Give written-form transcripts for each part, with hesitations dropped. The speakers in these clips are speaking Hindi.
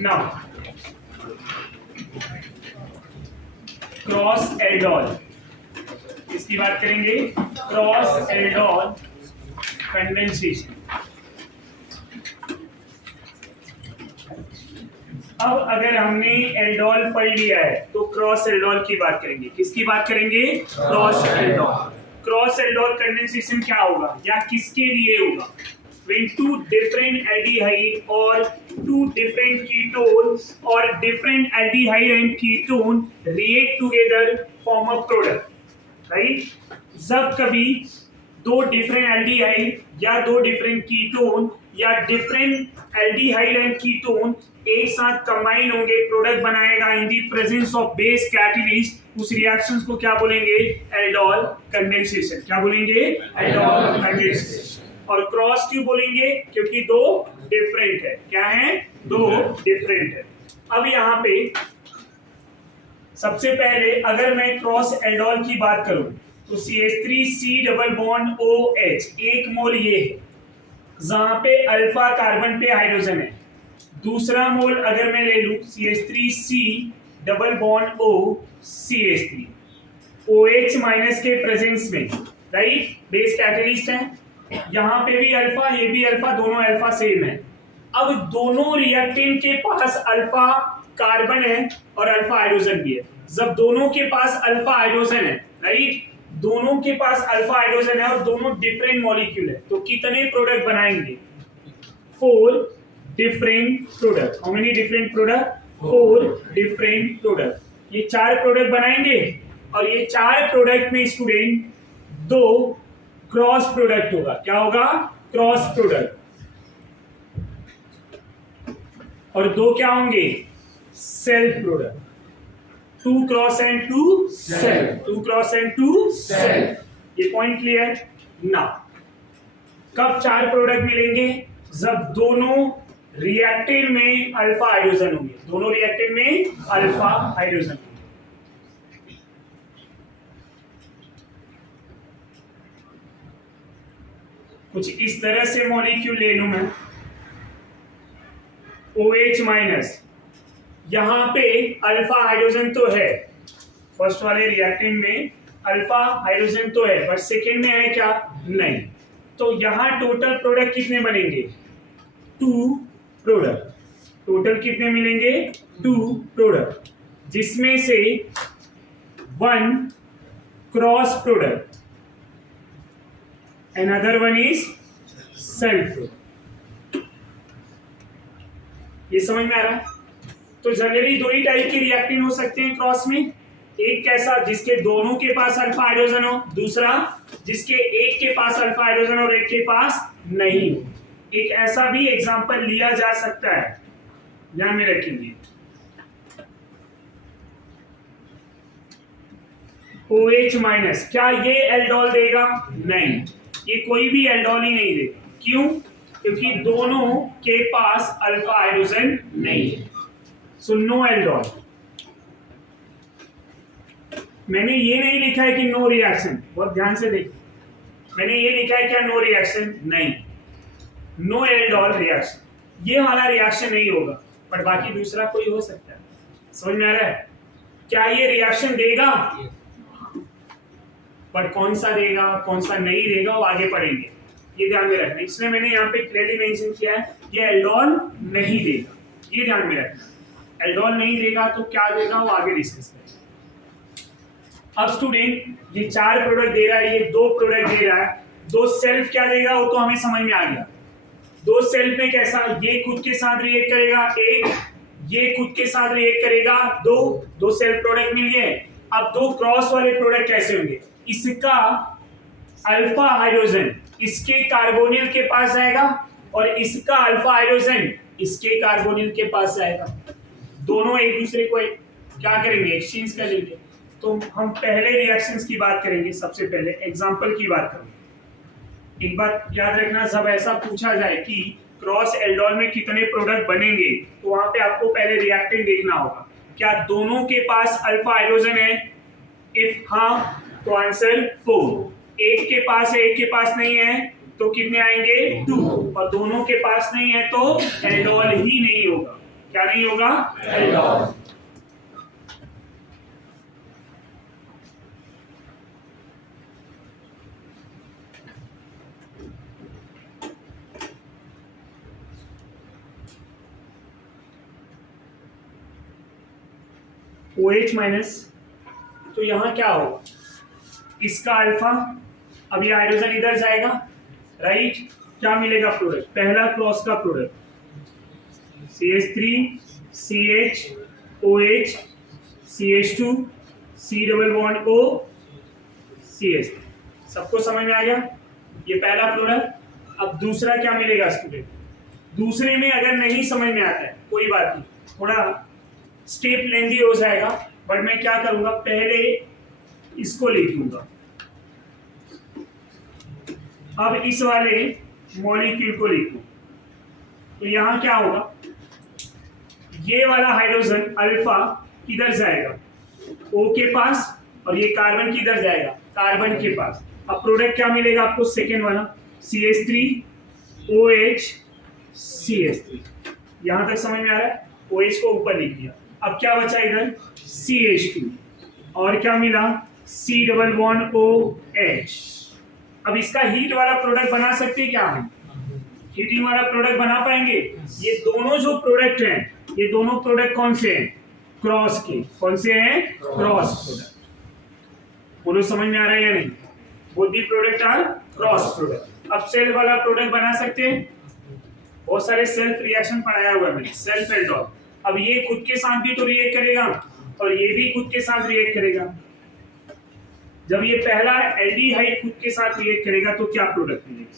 नाउ क्रॉस एल्डोल, इसकी बात करेंगे, क्रॉस एल्डोल कंडेंसेशन। अब अगर हमने एल्डोल पढ़ लिया है तो क्रॉस एल्डोल की बात करेंगे। किसकी बात करेंगे? Cross aldol. Cross aldol condensation क्या होगा या किसके लिए होगा? When two different aldehyde or two different ketone or different aldehyde and ketone react together form a product, right? जब कभी दो डिफरेंट एल्डिहाइड या दो डिफरेंट कीटोन या डिफरेंट एल्डिहाइड एंड कीटोन एक साथ कंबाइन होंगे, प्रोडक्ट बनाएगा in the presence of base catalyst, उस रिएक्शंस को क्या बोलेंगे? Aldol condensation. क्या बोलेंगे? Aldol condensation. और क्रॉस क्यों बोलेंगे? क्योंकि दो डिफरेंट है। क्या है? दो डिफरेंट है। अब यहाँ पे सबसे पहले अगर मैं क्रॉस एल्डोल की बात करूं तो CH3C डबल बॉन्ड OH, एक मोल ये है जहां पे अल्फा कार्बन पे हाइड्रोजन है। दूसरा मोल अगर मैं ले लूं CH3C double bond O CH3, OH minus के प्रेजेंस में, राइट? बेस कैटलिस्ट है, यहाँ पे भी अल्फा, ये भी अल्फा, दोनों अल्फा सेम है। अब दोनों रिएक्टेंट के पास अल्फा कार्बन है और अल्फा हाइड्रोजन भी है। जब दोनों के पास अल्फा हाइड्रोजन है, राइट, दोनों के पास अल्फा हाइड्रोजन है और दोनों डिफरेंट मॉलिक्यूल है, तो कितने प्रोडक्ट बनाएंगे? 4 different product. How many different product? 4 different product. ये 4 प्रोडक्ट बनाएंगे और ये 4 प्रोडक्ट में स्टूडेंट 2 क्रॉस प्रोडक्ट होगा। क्या होगा? Cross product. और 2 क्या होंगे? Self product. 2 cross and 2 self. 2 cross and 2 self. ये पॉइंट क्लियर? ना कब 4 प्रोडक्ट मिलेंगे? जब दोनों रिएक्टेंट में अल्फा हाइड्रोजन होंगे। दोनों रिएक्टेंट में अल्फा हाइड्रोजन। कुछ इस तरह से मॉलिक्यूल ले लूं मैं, OH माइनस, यहां पे अल्फा हाइड्रोजन तो है, फर्स्ट वाले रिएक्टेंट में अल्फा हाइड्रोजन तो है, बट सेकेंड में है क्या? नहीं। तो यहां टोटल प्रोडक्ट कितने बनेंगे? 2 प्रोडक्ट। टोटल कितने मिलेंगे? 2 प्रोडक्ट, जिसमें से 1 cross product, another one is self product। ये समझ में आ रहा है? तो जनरली 2 ही टाइप के रिएक्टेंट हो सकते हैं क्रॉस में। एक कैसा? जिसके दोनों के पास अल्फा हाइड्रोजन हो, दूसरा जिसके एक के पास अल्फा हाइड्रोजन और एक के पास नहीं हो। एक ऐसा भी एग्जांपल लिया जा सकता है, ध्यान में रखेंगे। OH माइनस, क्या ये एल्डोल देगा? नहीं, ये कोई भी एल्डोल ही नहीं देगा। क्यों? क्योंकि दोनों के पास अल्फा हाइड्रोजन नहीं है। So no aldol. मैंने ये नहीं लिखा है कि नो रिएक्शन, बहुत ध्यान से देखिए। मैंने ये लिखा है क्या? नो रिएक्शन नहीं, नो एल्डोल रिएक्शन। ये वाला रिएक्शन नहीं होगा, पर बाकी दूसरा कोई हो सकता है। समझ में आ रहा है? क्या ये रिएक्शन देगा? पर कौन सा देगा, कौन सा नहीं देगा, वो आगे पढ़ेंगे। ये ध्यान में रखना। इसलिए मैंने यहाँ पे क्लियरली मेंशन किया है, ये एल्डोल नहीं देगा, ये ध्यान में रखना। एल्डोल नहीं देगा तो क्या देगा, वो आगे डिस्कस करेंगे। अब स्टूडेंट ये 4 प्रोडक्ट दे रहा है, ये 2 प्रोडक्ट दे रहा है। 2 सेल्फ क्या देगा वो तो हमें समझ में आ गया। 2 सेल्फ में कैसा? ये खुद के साथ रिएक्ट करेगा 1, ये खुद के साथ रिएक्ट करेगा 2 सेल्फ प्रोडक्ट मिल गए। अब 2 क्रॉस वाले प्रोडक्ट कैसे होंगे? इसका अल्फा हाइड्रोजन इसके कार्बोनिल के पास जाएगा और इसका अल्फा हाइड्रोजन इसके कार्बोनिल के पास जाएगा। दोनों एक दूसरे को क्या करेंगे? एक्सचेंज कर लेंगे। तो हम पहले रिएक्शंस की बात करेंगे। सबसे पहले एग्जांपल की बात करेंगे। एक बात याद रखना, जब ऐसा पूछा जाए कि क्रॉस एल्डोल में कितने प्रोडक्ट बनेंगे, तो वहां पे आपको पहले रिएक्टेंट देखना होगा, क्या दोनों के पास अल्फा हाइड्रोजन है? इफ हाँ तो आंसर 4। एक के पास है, एक के पास नहीं है, तो कितने आएंगे? 2। और दोनों के पास नहीं है तो एल्डोल ही नहीं होगा। क्या नहीं होगा? एल्डोल। OH माइनस, तो यहां क्या होगा? इसका अल्फा, अब ये हाइड्रोजन इधर जाएगा, राइट? क्या मिलेगा प्रोडक्ट? पहला क्रॉस का product CH3 CH OH CH2 C double bond O CH। सबको समझ में आ गया? ये पहला प्रोडक्ट। अब दूसरा क्या मिलेगा स्टूडेंट? दूसरे में अगर नहीं समझ में आता है कोई बात नहीं, थोड़ा स्टेप लेंदी हो जाएगा, बट मैं क्या करूंगा, पहले इसको लिख दूंगा। अब इस वाले मॉलिक्यूल को लिखूं, तो यहां क्या होगा? ये वाला हाइड्रोजन अल्फा किधर जाएगा? O के पास, और ये कार्बन किधर जाएगा? कार्बन के पास। अब प्रोडक्ट क्या मिलेगा आपको? सेकेंड वाला CH3 OH CH3। यहां तक समझ में आ रहा है? OH को ऊपर लिख दिया। अब क्या बचा इधर? CH2, और क्या मिला? C double bond OH। अब इसका हीट वाला प्रोडक्ट बना सकते हैं क्या हम? हीटिंग वाला प्रोडक्ट बना पाएंगे? ये दोनों जो प्रोडक्ट हैं, ये दोनों प्रोडक्ट कौन से हैं? क्रॉस के। कौन से हैं? Cross product. बोलो समझ में आ रहा है या नहीं? Both the product are cross product. अब सेल्फ वाला प्रोडक्ट बना सकते हैं? बहुत सारे सेल्फ रिएक्शन पढ़ाया हुआ है मैंने, सेल्फ एल्डोल। अब ये खुद के साथ भी तो रिएक्ट करेगा, और ये भी खुद के साथ रिएक्ट करेगा। जब ये पहला एल्डिहाइड खुद के साथ रिएक्ट करेगा तो क्या प्रोडक्ट मिलेगा?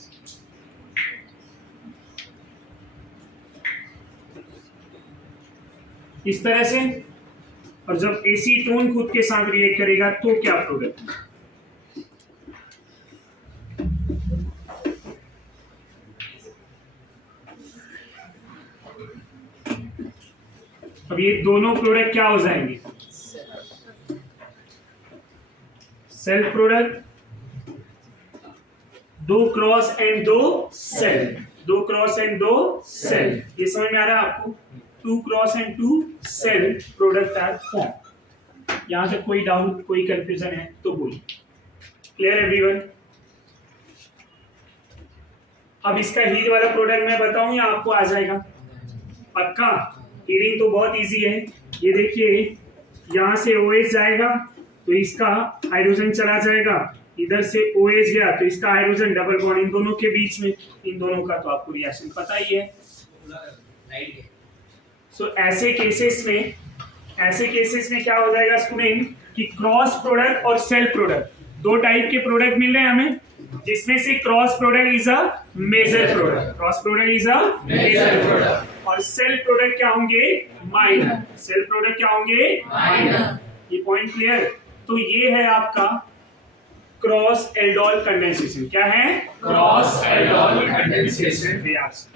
इस तरह से। और जब एसीटोन खुद के साथ रिएक्ट करेगा तो क्या प्रोडक्ट? अब ये दोनों प्रोडक्ट क्या हो जाएंगे? Self product. दो क्रॉस एंड दो सेल, दो क्रॉस एंड दो सेल। ये समझ में आ रहा है आपको? 2 cross and 2 self product are form. यहां तक कोई डाउट, कोई कंफ्यूजन है तो बोलिए। Clear everyone? अब इसका हीट वाला प्रोडक्ट मैं बताऊं या आपको आ जाएगा? पक्का? हीटिंग तो बहुत इजी है। ये देखिए, यहां से OH जाएगा तो इसका हाइड्रोजन चला जाएगा, इधर से OH गया तो इसका हाइड्रोजन डबल बॉन्ड इन दोनों के बीच में, इन दोनों का तो आपको रिएक्शन पता ही है। सो ऐसे केसेस में क्या हो जाएगा स्टूडेंट कि क्रॉस प्रोडक्ट और सेल्फ प्रोडक्ट, दो टाइप के प्रोडक्ट मिल रहे हैं हमें, जिसमें से cross product is a major product, cross product is a major product, और सेल्फ प्रोडक्ट क्या होंगे? माइनर। सेल्फ प्रोडक्ट क्या होंगे? माइनर। ये पॉइंट क्लियर? तो ये है आपका क्रॉस एल्डोल कंडेंसेशन। क्या है? Cross aldol condensation reaction.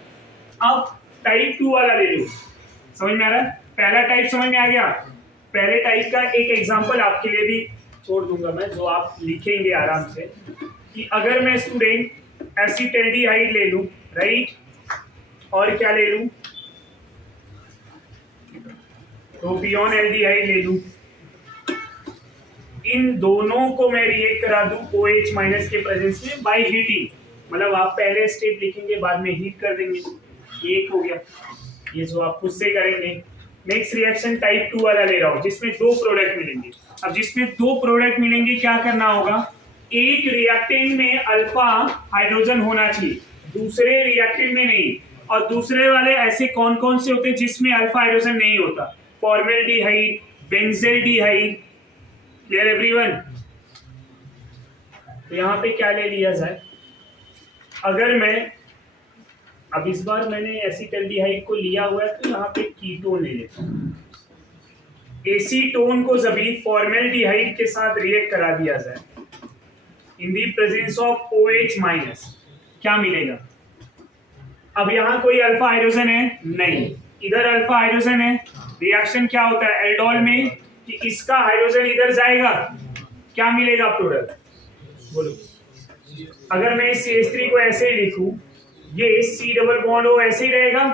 अब टाइप 2 वाला ले लो। समझ में आ रहा है? पहला टाइप समझ में आ गया? पहले टाइप का एक एग्जांपल आपके लिए भी छोड़ दूंगा मैं, जो आप लिखेंगे आराम से, कि अगर मैं स्टूडेंट एसिटाल्डिहाइड ले लूं, राइट, और क्या ले लूं? प्रोपियोन एल्डिहाइड ले लूं, इन दोनों को मैं रिएक्ट करा दूं OH माइनस के प्रेजेंस में बाय हीटिंग। मतलब आप पहले स्टेप लिखेंगे, बाद में हीट कर देंगे। ये एक हो गया, ये जो आप खुद से करेंगे। नेक्स्ट रिएक्शन टाइप 2 वाला ले रहा हूं, जिसमें दो प्रोडक्ट मिलेंगे। अब जिसमें दो प्रोडक्ट मिलेंगे, क्या करना होगा? एक रिएक्टेंट में अल्फा हाइड्रोजन होना चाहिए, दूसरे रिएक्टेंट में नहीं। और दूसरे वाले ऐसे कौन कौन से होते हैं जिसमें अल्फा हाइड्रोजन नहीं होता? Formaldehyde, benzaldehyde. Clear everyone? तो यहां पे क्या ले लिया जाए? अगर मैं, अब इस बार मैंने एसिटाल्डिहाइड को लिया हुआ है तो यहाँ पे कीटोन ले लेता हूं। एसीटोन को जब भी फॉर्मेल्डिहाइड के साथ रिएक्ट करा दिया जाए in the presence of OH minus, क्या मिलेगा? अब यहाँ कोई अल्फा हाइड्रोजन है? नहीं। इधर अल्फा हाइड्रोजन है। रिएक्शन क्या होता है एल्डोल में कि इसका हाइड्रोजन इधर जाएगा, क्या मिलेगा प्रोडक्ट? बोलो। अगर मैं इस CH3 को ऐसे ही लिखूं, ये C डबल बॉन्ड O ऐसे ही रहेगा,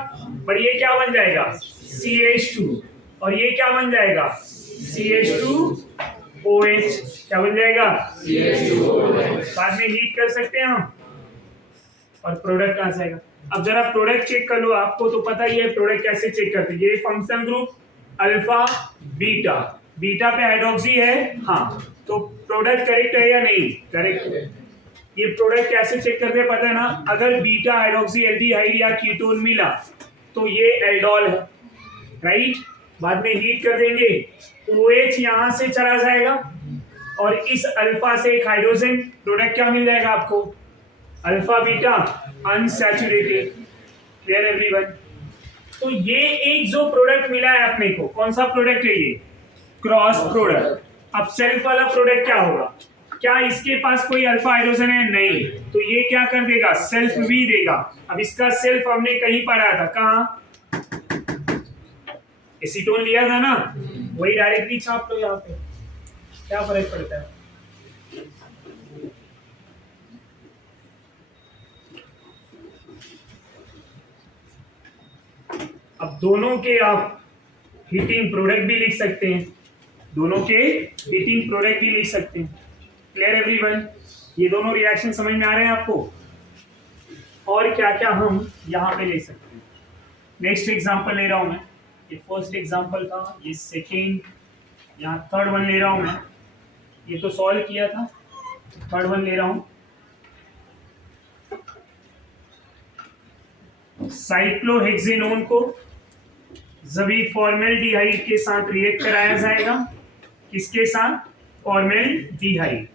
पर ये क्या बन जाएगा CH2, और ये क्या बन जाएगा CH2OH, क्या बन जाएगा CH2OH। बाद में हीट कर सकते हैं हम, और प्रोडक्ट कहाँ से आएगा। अब जरा प्रोडक्ट चेक कर लो, आपको तो पता ही है प्रोडक्ट कैसे चेक करते हैं। ये function group alpha beta, beta पे हाइड्रोक्सी है, हाँ, तो प्रोडक्ट करेक्ट है या नहीं, करेक्ट है। ये प्रोडक्ट कैसे चेक करते हैं पता है ना, अगर बीटा हाइड्रोक्सी एल्डिहाइड या कीटोन मिला तो ये एल्डोल है, राइट। बाद में हीट कर देंगे, OH यहां से चला जाएगा, और इस अल्फा से एक हाइड्रोजन, प्रोडक्ट क्या मिल जाएगा आपको, alpha beta unsaturated. Clear everyone. तो ये एक जो प्रोडक्ट मिला है अपने को, कौन सा प्रोडक्ट है ये, क्रॉस प्रोडक्ट। अब सेल्फ वाला प्रोडक्ट क्या होगा, क्या इसके पास कोई अल्फा हाइड्रोजन है, नहीं, तो ये क्या कर देगा, सेल्फ भी देगा। अब इसका सेल्फ हमने कहीं पढ़ा था, कहाँ, एसीटोन लिया था ना, वही डायरेक्टली छाप लो यहाँ पे, क्या फर्क पड़ता है। अब दोनों के आप हीटिंग प्रोडक्ट भी लिख सकते हैं, दोनों के हीटिंग प्रोडक्ट भी लिख सकते हैं। क्लियर एवरीवन, ये दोनों रिएक्शन समझ में आ रहे हैं आपको। और क्या क्या हम यहाँ पे ले सकते हैं। नेक्स्ट एग्जांपल ले रहा हूं मैं, ये फर्स्ट एग्जांपल था, ये सेकेंड, यहाँ थर्ड वन ले रहा हूं मैं, ये तो सॉल्व किया था, थर्ड वन ले रहा हूं। साइक्लोहेक्सेनोन को जभी फॉर्मेल्डिहाइड के साथ रिएक्ट कराया जाएगा, किसके साथ, फॉर्मेल्डिहाइड,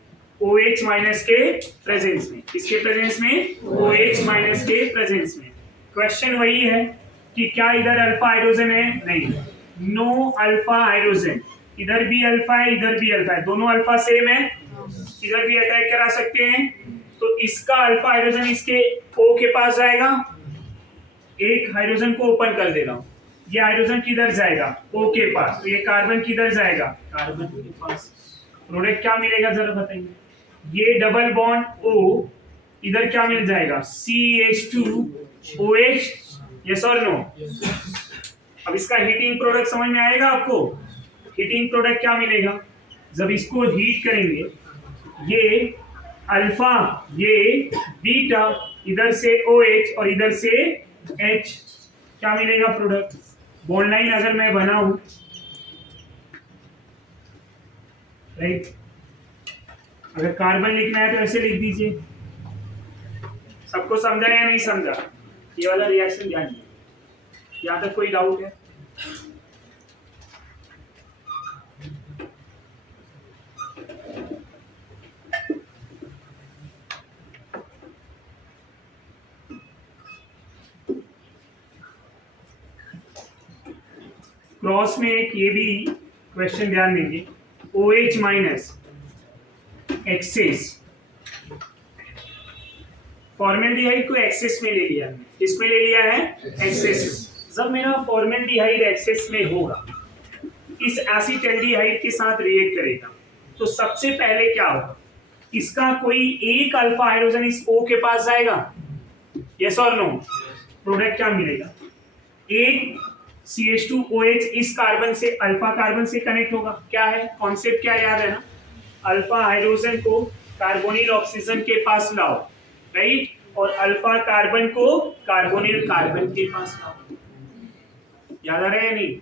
OH माइनस के प्रेजेंस में, किसके प्रेजेंस में, OH माइनस के प्रेजेंस में। क्वेश्चन वही है कि क्या इधर अल्फा हाइड्रोजन है, नहीं, नो अल्फा हाइड्रोजन, इधर भी अल्फा है, इधर भी अल्फा है, दोनों अल्फा सेम है, इधर भी अटैक करा सकते हैं। तो इसका अल्फा हाइड्रोजन इसके O के पास जाएगा, एक हाइड्रोजन को ओपन कर दे रहा हूं, ये हाइड्रोजन किधर जाएगा, O के पास, तो ये कार्बन किधर जाएगा, कार्बन के पास। प्रोडक्ट क्या मिलेगा जरा बताइए, ये डबल बॉन्ड O इधर क्या मिल जाएगा, CH2OH, यस और नो। अब इसका हीटिंग प्रोडक्ट समझ में आएगा आपको, हीटिंग प्रोडक्ट क्या मिलेगा, जब इसको हीट करेंगे, ये अल्फा, ये बीटा, इधर से OH और इधर से H, क्या मिलेगा प्रोडक्ट। बॉन्ड लाइन अगर मैं बनाऊं, राइट, अगर कार्बन लिखना है तो ऐसे लिख दीजिए। सबको समझा या नहीं समझा, ये वाला रिएक्शन ध्यान दिए, यहाँ तक कोई डाउट है। क्रॉस में एक ये भी क्वेश्चन ध्यान देंगे, OH माइनस एक्सेस, फॉर्मेल्डिहाइड को एक्सेस में ले लिया, किसमें ले लिया है, एक्सेस। जब मेरा फॉर्मेल्डिहाइड एक्सेस में होगा, इस एसिटल्डिहाइड के साथ रिएक्ट करेगा, तो सबसे पहले क्या होगा, इसका कोई एक अल्फा हाइड्रोजन इस O के पास जाएगा, यस और नो। प्रोडक्ट क्या मिलेगा, एक CH2OH इस कार्बन से, अल्फा कार्बन से कनेक्ट होगा, क्या है कॉन्सेप्ट, क्या याद है ना, अल्फा हाइड्रोजन को कार्बोनिल ऑक्सीजन के पास लाओ, राइट, और अल्फा कार्बन को कार्बोनिल कार्बन के पास लाओ, याद आ रहा है नहीं,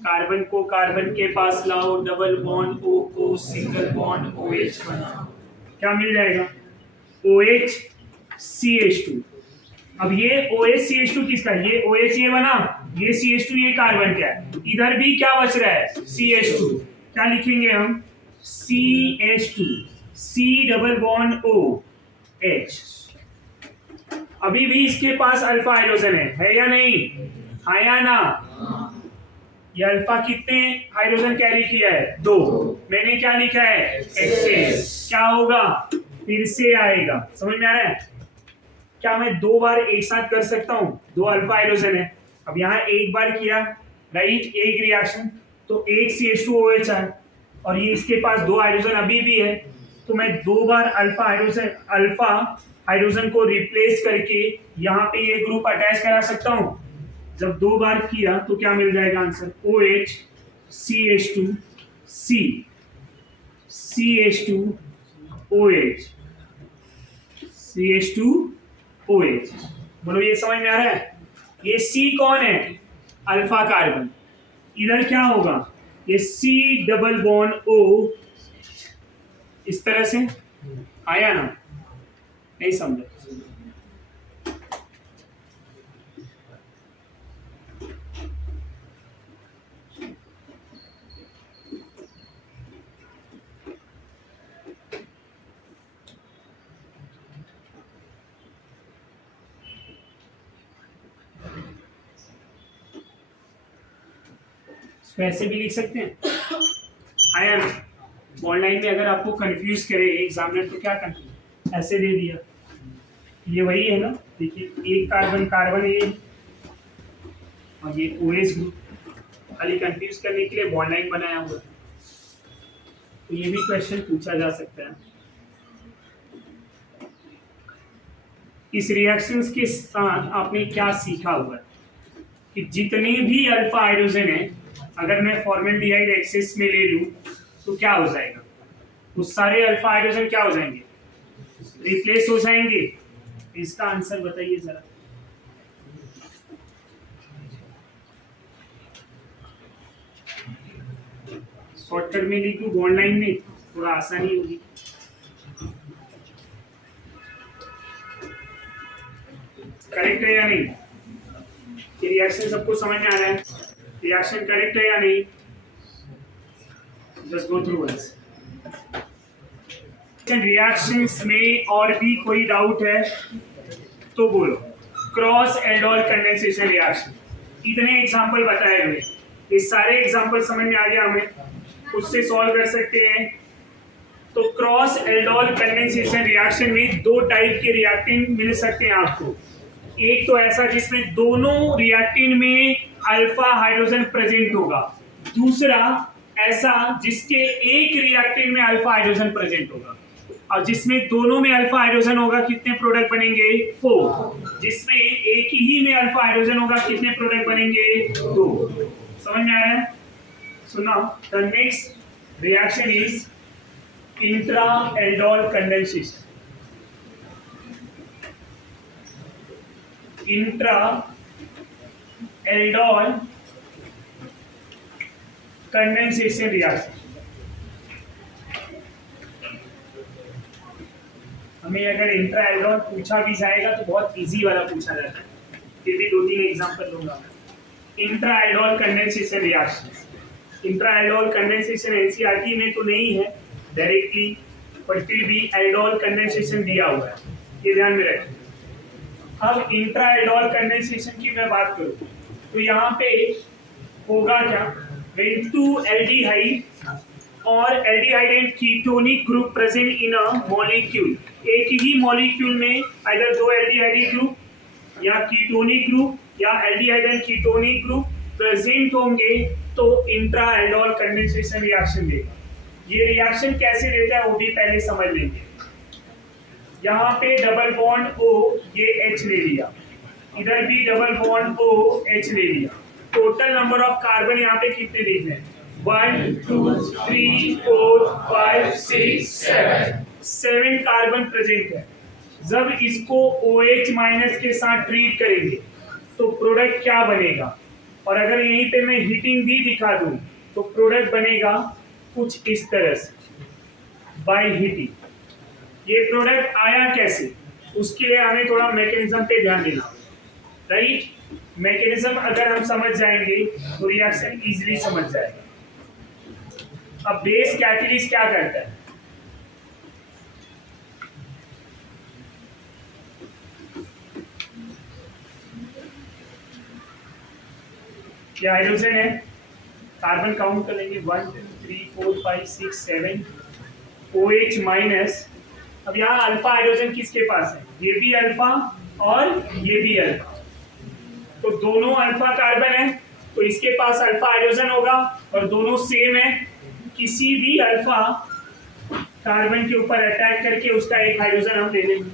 कार्बन को कार्बन के पास लाओ, डबल बॉन्ड O को सिंगल बॉन्ड OH बनाओ, क्या मिल जाएगा, OH CH2। अब ये OH CH2 किसका, ये OH ये बना, ये CH2 ये कार्बन क्या है, इधर भी क्या बच रहा है, CH2, क्या लिखेंगे हम, CH2, C double bond OH। अभी भी इसके पास अल्फा हाइड्रोजन है या नहीं, हाँ या ना, ये अल्फा कितने हाइड्रोजन कैरी किया है, 2, मैंने क्या लिखा है, एक्सेस, क्या होगा, फिर से आएगा, समझ में आ रहा है। क्या मैं 2 बार एक साथ कर सकता हूं, 2 अल्फा हाइड्रोजन है, अब यहाँ एक बार किया, राइट, एक रिएक्शन, तो एक CH2OH है, और ये इसके पास 2 हाइड्रोजन अभी भी है, तो मैं 2 बार अल्फा हाइड्रोजन, अल्फा हाइड्रोजन को रिप्लेस करके यहाँ पे ये ग्रुप अटैच करा सकता हूँ। जब 2 बार किया तो क्या मिल जाएगा answer, OH CH2 C CH2 OH CH2 OH। बोलो ये समझ में आ रहा है? ये C कौन है, अल्फा कार्बन। इधर क्या होगा, ये C डबल बॉन्ड O, इस तरह से आया ना, नहीं समझे? वैसे भी लिख सकते हैं, आया ना? ऑनलाइन में अगर आपको कंफ्यूज करे एग्जामिनर तो क्या कंफ्यूज ऐसे दे दिया, ये वही है ना, देखिए एक कार्बन कार्बन ये और ये OH ग्रुप, खाली कंफ्यूज करने के लिए बॉन्ड बनाया हुआ है। तो ये भी क्वेश्चन पूछा जा सकता है। इस रिएक्शंस के साथ आपने क्या सीखा हुआ है कि जितने भी अल्फा हाइड्रोजन है, अगर मैं फॉर्मल्डिहाइड एक्सेस में ले लूं तो क्या हो जाएगा, वो सारे अल्फा हाइड्रोजन क्या हो जाएंगे, रिप्लेस हो जाएंगे। इसका आंसर बताइए जरा। शॉर्टकट में लिखूं बॉन्ड लाइन में, थोड़ा आसानी होगी। करेक्ट है या नहीं? ये रिएक्शन सबको समझ में आ रहा है? रिएक्शन करेक्ट है या नहीं? Just go through once. Reactions में और भी कोई डाउट है तो बोलो। क्रॉस एल्डोल कंडेंसेशन रिएक्शन, इतने एग्जांपल बताए हुए, ये सारे एग्जांपल समझ में आ गया हमें, उससे सॉल्व कर सकते हैं। तो क्रॉस एल्डोल कंडेंसेशन रिएक्शन में 2 टाइप के रिएक्टेंट मिल सकते हैं आपको। एक तो ऐसा जिसमें दोनों रिएक्टेंट में अल्फा हाइड्रोजन प्रेजेंट होगा, दूसरा ऐसा जिसके एक रिएक्टेंट में अल्फा हाइड्रोजन प्रेजेंट होगा, और जिसमें दोनों में अल्फा हाइड्रोजन होगा कितने प्रोडक्ट बनेंगे, 4। जिसमें एक ही में अल्फा हाइड्रोजन होगा कितने प्रोडक्ट बनेंगे, 2। समझ में आ रहा है? सुना, the next reaction is intra aldol condensation. Intra aldol condensation reaction. हमें अगर इंट्रा एल्डोल पूछा भी जाएगा तो बहुत इजी वाला पूछा जाता है, फिर भी 2-3 एग्जांपल दूंगा। Intra aldol condensation reaction. Intra aldol condensation NCERT में तो नहीं है डायरेक्टली, पर फिर भी एल्डोल कंडेंसेशन दिया हुआ है, ये ध्यान में रखें। अब इंट्रा एल्डोल कंडेंसेशन की मैं बात करूं तो यहाँ पे होगा क्या, when 2 aldehyde और aldehyde and ketonic group present in a molecule, एक ही मॉलिक्यूल में either 2 aldehyde ग्रुप या ketonic ग्रुप या aldehyde and ketonic group present होंगे तो इंट्रा एल्डोल कंडेंसेशन रिएक्शन देगा। ये रिएक्शन कैसे देता है वो भी पहले समझ लेंगे। यहाँ पे डबल बॉन्ड O, ये H ले लिया, इधर भी डबल बॉन्ड O H ले लिया। टोटल नंबर ऑफ कार्बन यहाँ पे कितने देखने हैं, 1 2 3 4 5 6 7 कार्बन प्रेजेंट है। जब इसको OH माइनस के साथ ट्रीट करेंगे तो प्रोडक्ट क्या बनेगा, और अगर यहीं पे मैं हीटिंग भी दिखा दूं तो प्रोडक्ट बनेगा कुछ इस तरह से, बाय हीटिंग। ये प्रोडक्ट आया कैसे, उसके लिए हमें थोड़ा मैकेनिज्म पे ध्यान देना, राइट? मैकेनिज्म अगर हम समझ जाएंगे तो रिएक्शन इजीली समझ जाएगा। अब बेस कैटलिस्ट क्या करता है, ये हाइड्रोजन है, कार्बन काउंट कर लेंगे 1 2 3 4 5 6 7, OH माइनस। अब यहाँ अल्फा हाइड्रोजन किसके पास है, ये भी अल्फा और ये भी अल्फा, तो दोनों अल्फा कार्बन है तो इसके पास अल्फा हाइड्रोजन होगा, और दोनों सेम है, किसी भी अल्फा कार्बन के ऊपर अटैक करके उसका एक हाइड्रोजन हम ले लेंगे।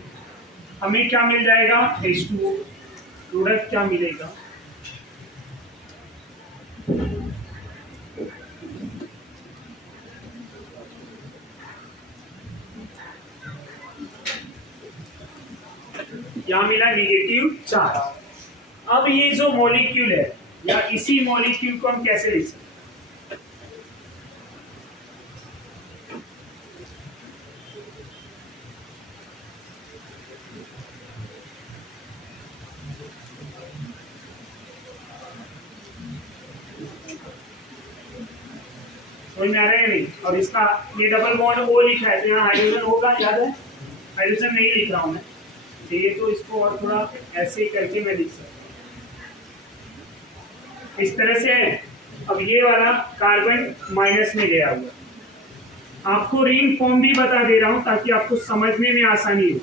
हमें क्या मिल जाएगा, H2O। प्रोडक्ट क्या मिलेगा, यहाँ मिला नेगेटिव चार्ज। अब ये जो मॉलिक्यूल है या इसी मॉलिक्यूल को हम कैसे लिख सकते हैं, समझ में आ रहा है नहीं। और इसका ये डबल बॉन्ड ओ लिखा है तो यहाँ हाइड्रोजन होगा, याद है, हाइड्रोजन नहीं लिख रहा हूँ मैं, ये तो इसको और थोड़ा ऐसे करके मैं लिख सकता हूँ, इस तरह से है। अब ये वाला कार्बन माइनस में गया हुआ, आपको रिंग फॉर्म भी बता दे रहा हूँ ताकि आपको समझने में आसानी हो।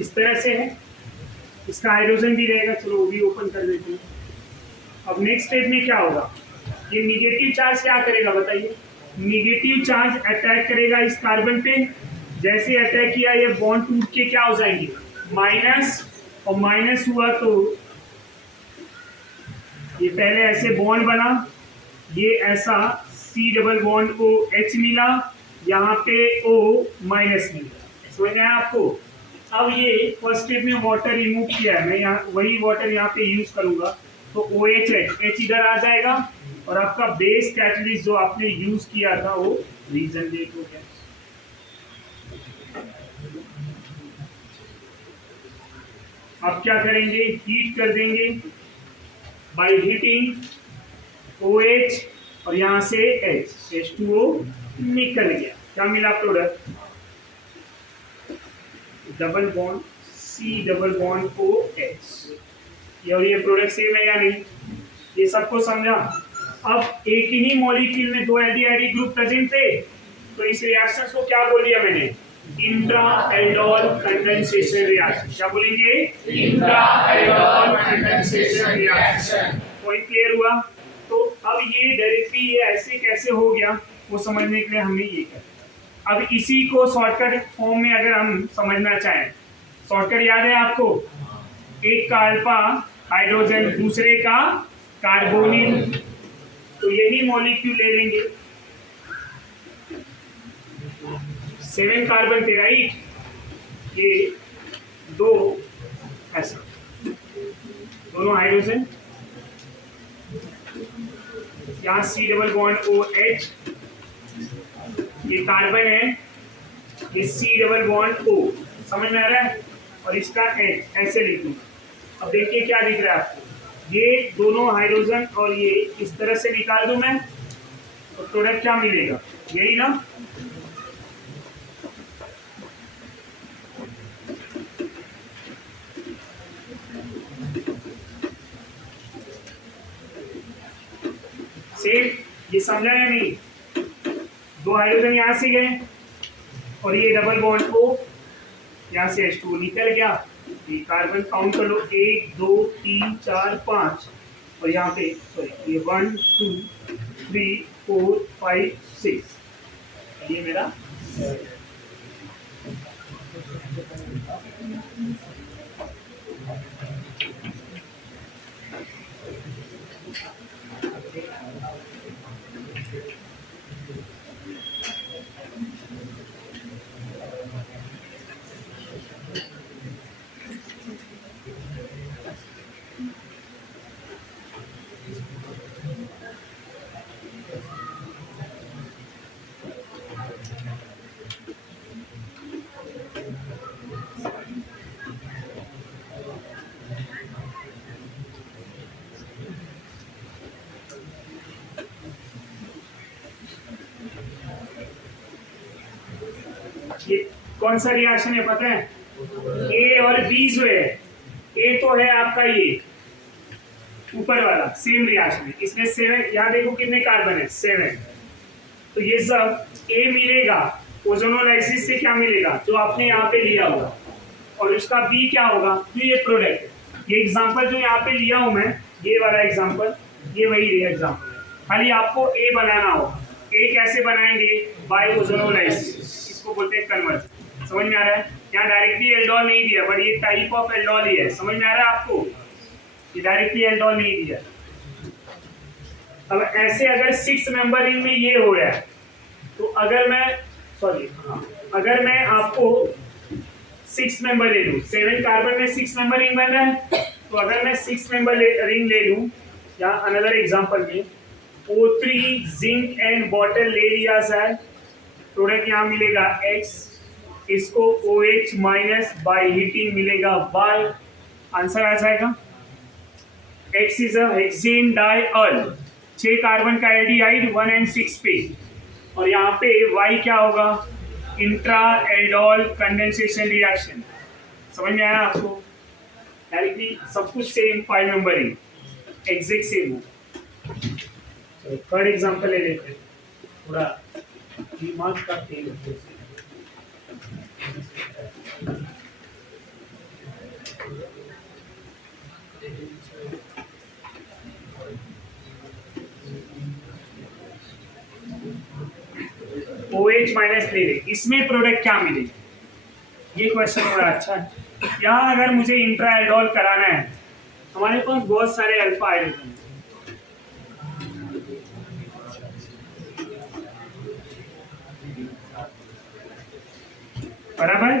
इस तरह से है, इसका हाइड्रोजन भी रहेगा, चलो वो भी ओपन कर देते हैं। अब नेक्स्ट स्टेप में क्या होगा, ये निगेटिव चार्ज क्या करेगा बताइए, निगेटिव चार्ज अटैक करेगा इस कार्बन पे, जैसे अटैक किया ये बॉन्ड टूट के क्या हो जाएंगे, माइनस, और माइनस हुआ तो ये पहले ऐसे बॉन्ड बना, ये ऐसा C डबल बॉन्ड को H मिला, यहाँ पे O माइनस मिला, समझ में आया आपको। अब ये फर्स्ट स्टेप में वाटर रिमूव किया है, मैं यहाँ वही वाटर यहाँ पे यूज करूंगा, तो OH H इधर आ जाएगा और आपका बेस कैटलिस्ट जो आपने यूज किया था वो रीजन लेट हो गया। अब क्या करेंगे, हीट कर देंगे बाय हीटिंग OH और यहाँ से H, H2O निकल गया, क्या मिला product, double bond C double bond OH। ये और ये प्रोडक्ट सेम है या नहीं, ये सबको समझा। अब एक ही मॉलिक्यूल में दो एल्डिहाइड ग्रुप प्रेजेंट थे, तो इस रिएक्शन को क्या बोल दिया मैंने, इंट्रा एल्डोल कंडेंसेशन रिएक्शन। क्या बोलेंगे, intra aldol condensation reaction. Point clear हुआ। तो अब ये डायरेक्टली ये ऐसे कैसे हो गया वो समझने के लिए हमने ये किया। अब इसी को शॉर्टकट फॉर्म में अगर हम समझना चाहें, शॉर्टकट याद है आपको, एक का अल्फा हाइड्रोजन दूसरे का कार्बोनिल, तो यही मॉलिक्यूल ले लेंगे, 7 कार्बन थे राइट, ये दो ऐसा दोनों हाइड्रोजन, यहाँ C डबल बॉन्ड OH, ये कार्बन है, ये C डबल बॉन्ड O, समझ में आ रहा है, और इसका H ऐसे लिख दूंगा। अब देखिए क्या दिख रहा है आपको, ये दोनों हाइड्रोजन और ये इस तरह से निकाल दूं मैं, तो प्रोडक्ट क्या मिलेगा, यही ना, सेम। ये समझा या नहीं, दो हाइड्रोजन यहाँ से गए और ये डबल बॉन्ड को यहाँ से H2O निकल गया, ये कार्बन काउंट कर लो, 1 2 3 4 5, और यहाँ पे सॉरी ये 1 2 3 4 5 6, ये मेरा ये कौन सा रिएक्शन है पता है, ए और बी जो है, ए तो है आपका ये ऊपर वाला सेम रिएक्शन है, इसमें 7, यहाँ देखो कितने कार्बन है 7, तो ये सब ए मिलेगा ओजोनोलाइसिस से, क्या मिलेगा जो आपने यहाँ पे लिया होगा, और उसका बी क्या होगा, तो ये प्रोडक्ट है। ये एग्जांपल जो यहाँ पे लिया हूँ मैं, ये वाला एग्जांपल, ये वही एग्जांपल है, खाली आपको ए बनाना होगा। ए कैसे बनाएंगे, बाय ओजोनोलाइसिस, इसको बोलते हैं कन्वर्जन। समझ में आ रहा है? यहाँ डायरेक्टली एल्डोल नहीं दिया, बट ये टाइप ऑफ एल्डोल ही है। समझ में आ रहा है आपको? ये डायरेक्टली एल्डोल नहीं दिया। अब ऐसे अगर 6 मेंबर रिंग में ये हो रहा है, तो अगर मैं आपको 6 मेंबर ले लूं, 7 कार्बन में 6 मेंबर रिंग बन रहा है, तो अगर मैं 6 मेंबर रिंग ले लूं, या अनदर एग्जांपल में O3 जिंक एंड वाटर ले लिया सर, प्रोडक्ट यहाँ मिलेगा X, इसको OH माइनस बाय हीटिंग मिलेगा Y। आंसर आ जाएगा। X is a hexane diol, 6 carbon का एल्डिहाइड 1 and 6 पे, और यहाँ पे Y क्या होगा, इंट्रा एल्डोल कंडेंसेशन रिएक्शन। समझ में आया आपको? डायरेक्टली सब कुछ सेम 5 मेंबर ही एग्जैक्ट सेम हो। थर्ड एग्जांपल ले लेते हैं, थोड़ा दिमाग का तेल। OH माइनस ले ले, इसमें प्रोडक्ट क्या मिलेगा, ये क्वेश्चन बड़ा अच्छा है। यहाँ अगर मुझे इंट्रा एल्डोल कराना है, हमारे पास बहुत सारे अल्फा हाइड्रोजन, बराबर,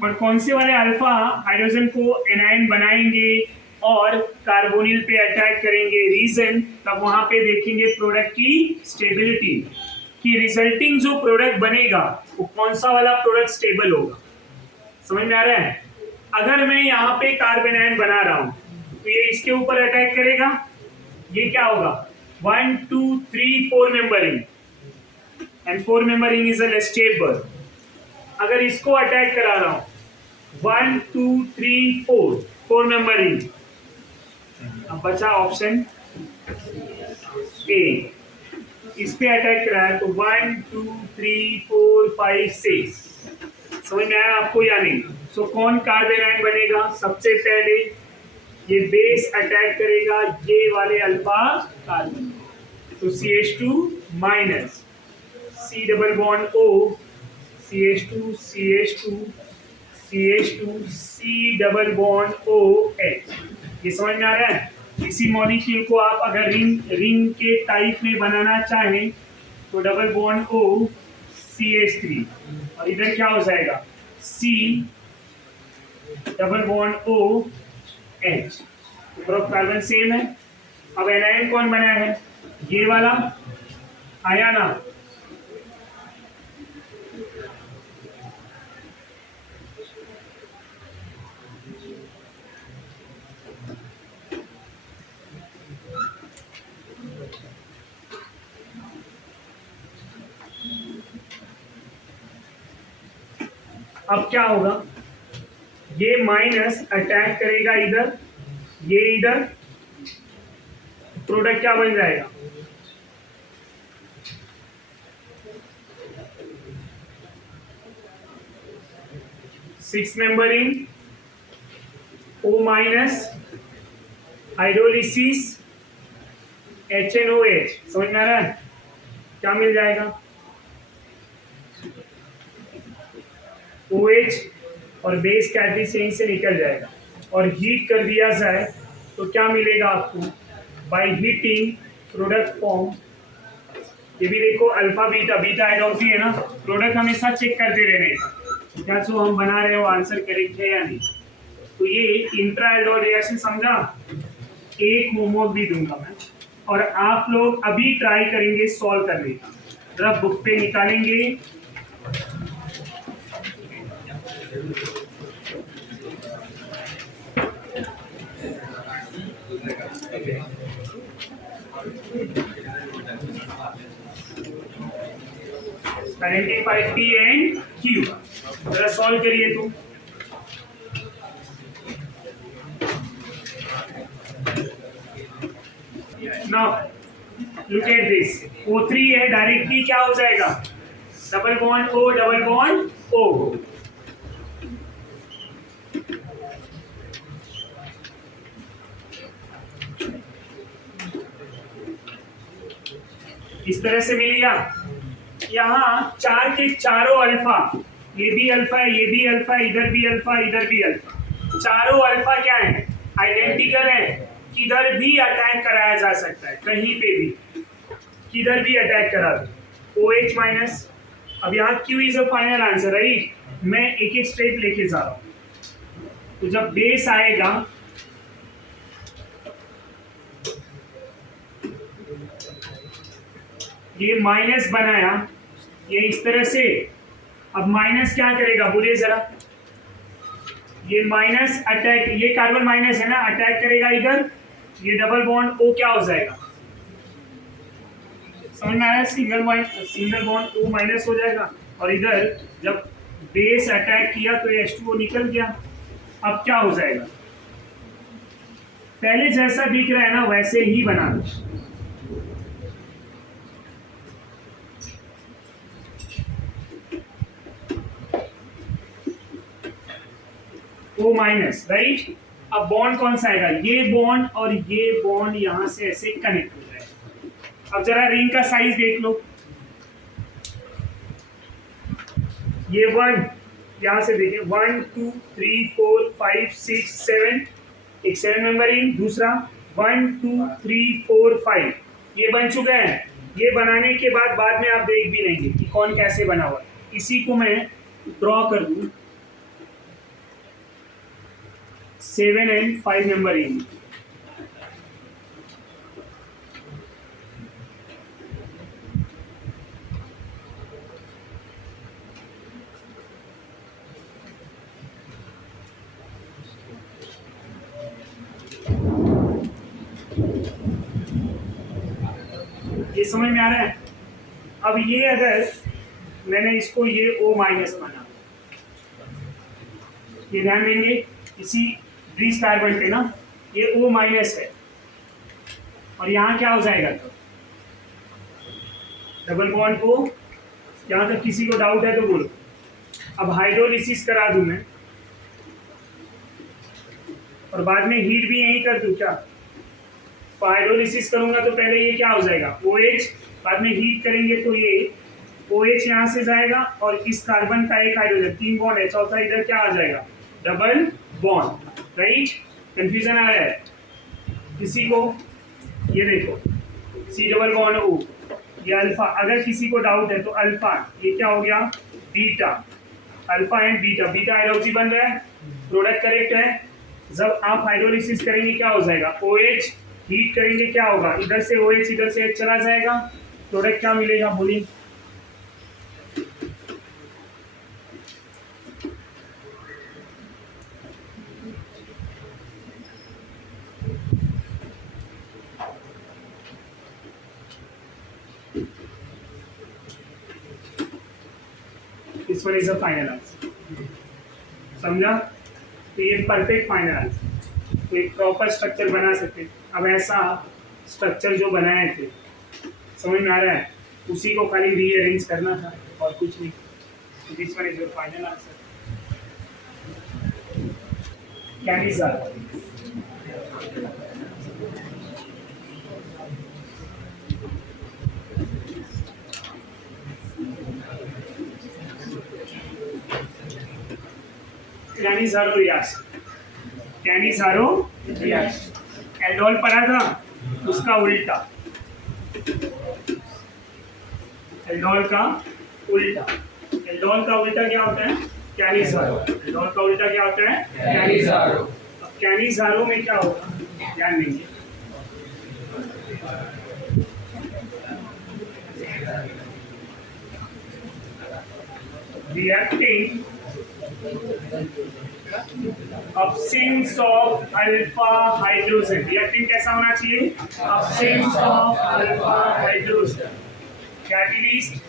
बट कौन से वाले अल्फा हाइड्रोजन को एनायन बनाएंगे और कार्बोनिल पे अटैक करेंगे, रीजन तब वहां पे देखेंगे प्रोडक्ट की स्टेबिलिटी, कि रिजल्टिंग जो प्रोडक्ट बनेगा वो कौन सा वाला प्रोडक्ट स्टेबल होगा। समझ में आ रहा है? अगर मैं यहाँ पे कार्बन आयन बना रहा हूं, तो ये इसके ऊपर अटैक करेगा, ये क्या होगा, 1 2 3 4 member ring, and 4 member ring is unstable. अगर इसको अटैक करा रहा हूं 1 2 3 4 मेंबर रिंग, अब बचा ऑप्शन ए, इस पे अटैक करा है तो 1 2 3 4 5 6। समझ में आया आपको या नहीं? सो कौन कार्बन आयन बनेगा, सबसे पहले ये बेस अटैक करेगा ये वाले अल्फा कार्बन, तो CH2 minus, C double bond O, CH2 CH2 CH2 C double bond OH। ये समझ में आ रहा है? इसी मॉलिक्यूल को आप अगर रिंग के टाइप में बनाना चाहें तो डबल बॉन्ड O CH3, और इधर क्या हो जाएगा, C double bond OH, group carbon same है। अब एनायन कौन बना है, ये वाला आया ना, अब क्या होगा, ये माइनस अटैक करेगा इधर, ये इधर, प्रोडक्ट क्या बन जाएगा, six membered O minus hydrolysis HNOH। समझ में आ रहा है? क्या मिल जाएगा, OH और बेस कैटलिस्ट यहीं से निकल जाएगा, और हीट कर दिया जाए तो क्या मिलेगा आपको, बाय हीटिंग प्रोडक्ट फॉर्म। ये भी देखो अल्फा बीटा, बीटा हाइड्रोक्सी है ना, प्रोडक्ट हमेशा चेक करते रहने का, क्या जो हम बना रहे हो आंसर करेक्ट है या नहीं। तो ये इंट्रा एल्डोल रिएक्शन समझा, एक होमवर्क भी दूंगा मैं, और आप लोग अभी ट्राई करेंगे सॉल्व करने का, जरा बुक पे निकालेंगे। आइडेंटिफाई P एंड Q, जरा सॉल्व करिए तुम। Now look at this, O3 है, डायरेक्टली क्या हो जाएगा, double bond O double bond O, इस इस तरह से मिल गया। यहाँ चार के चारों अल्फा, ये भी अल्फा है, ये भी अल्फा, इधर भी अल्फा, इधर भी अल्फा, चारों अल्फा क्या है, आइडेंटिकल है, किधर भी अटैक कराया जा सकता है, कहीं पे भी किधर भी अटैक करा दो, OH माइनस। अब यहाँ Q is a final answer, right. मैं एक एक स्टेप लेके जा रहा हूँ, तो जब बेस आएगा ये माइनस बनाया, ये इस तरह से, अब माइनस क्या करेगा बोलिए जरा, ये माइनस अटैक, ये कार्बन माइनस है ना, अटैक करेगा इधर, ये डबल बॉन्ड O क्या हो जाएगा, समझ में आया, सिंगल बॉन्ड O माइनस हो जाएगा, और इधर जब बेस अटैक किया तो H2O निकल गया। अब क्या हो जाएगा, पहले जैसा दिख रहा है ना वैसे ही बना दो, O माइनस, राइट। अब बॉन्ड कौन सा आएगा, ये बॉन्ड और ये बॉन्ड यहां से ऐसे कनेक्ट हो जाएगा। अब जरा रिंग का साइज देख लो, ये 1, यहां से देखिए 1 2 3 4 5 6 7, एक 7 मेंबर रिंग, दूसरा 1 2 3 4 5, ये बन चुका है। ये बनाने के बाद में आप देख भी लेंगे कि कौन कैसे बना हुआ है। इसी को मैं ड्रॉ कर दूं, 7 and 5 मेंबर रिंग, ये समझ में आ रहा है। अब ये अगर मैंने इसको ये O माइनस माना, ये ध्यान देंगे इसी ब्रिज कार्बन पे ना, ये O माइनस है, और यहाँ क्या हो जाएगा, तो डबल बॉन्ड को, यहाँ तक किसी को डाउट है तो बोलो। अब हाइड्रोलिसिस करा दूं मैं, और बाद में हीट भी यहीं कर दूं क्या, तो हाइड्रोलिसिस करूंगा तो पहले ये क्या हो जाएगा OH, बाद में हीट करेंगे तो ये OH यहाँ से जाएगा, और इस कार्बन का एक हाइड्रोजन, 3 बॉन्ड है, चौथा इधर क्या आ जाएगा, डबल बॉन्ड, राइट। कंफ्यूजन आ रहा है किसी को, ये देखो C डबल बॉन्ड O, ये अल्फा, अगर किसी को डाउट है तो अल्फा, ये क्या हो गया beta, alpha and beta, beta hydroxy बन रहा है, प्रोडक्ट करेक्ट है। जब आप हाइड्रोलिसिस करेंगे क्या हो जाएगा, OH, हीट करेंगे क्या होगा, इधर से OH इधर से H चला जाएगा, प्रोडक्ट क्या मिलेगा बोलिए, this one is a final answer, समझा। तो ये परफेक्ट फाइनल आंसर, तो एक प्रॉपर स्ट्रक्चर बना सकते। अब ऐसा स्ट्रक्चर जो बनाए थे समझ में आ रहा है, उसी को खाली रीअरेंज करना था और कुछ नहीं। This one is your final answer. Can is Cannizzaro reaction, Cannizzaro reaction, aldol पढ़ा था उसका उल्टा, एल्डोल का उल्टा, एल्डोल का उल्टा क्या होता है, कैनिज़ारो, एल्डोल का उल्टा क्या होता है, कैनिज़ारो। अब कैनिज़ारो में क्या होगा ध्यान देंगे, reacting absence of alpha hydrogen, reacting कैसा होना चाहिए, absence of alpha hydrogen, catalyst